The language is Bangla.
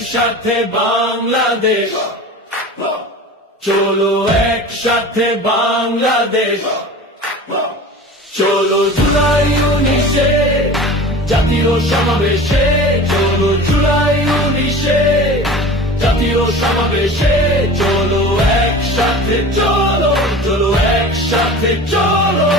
একসাথে বাংলাদেশ, চলো একসাথে বাংলাদেশ, চলো জুলাই 19-এ জাতীয় সমাবেশে, চলো জুলাই 19-এ জাতীয় সমাবেশে, চলো একসাথে, চলো চলো একসাথে চলো।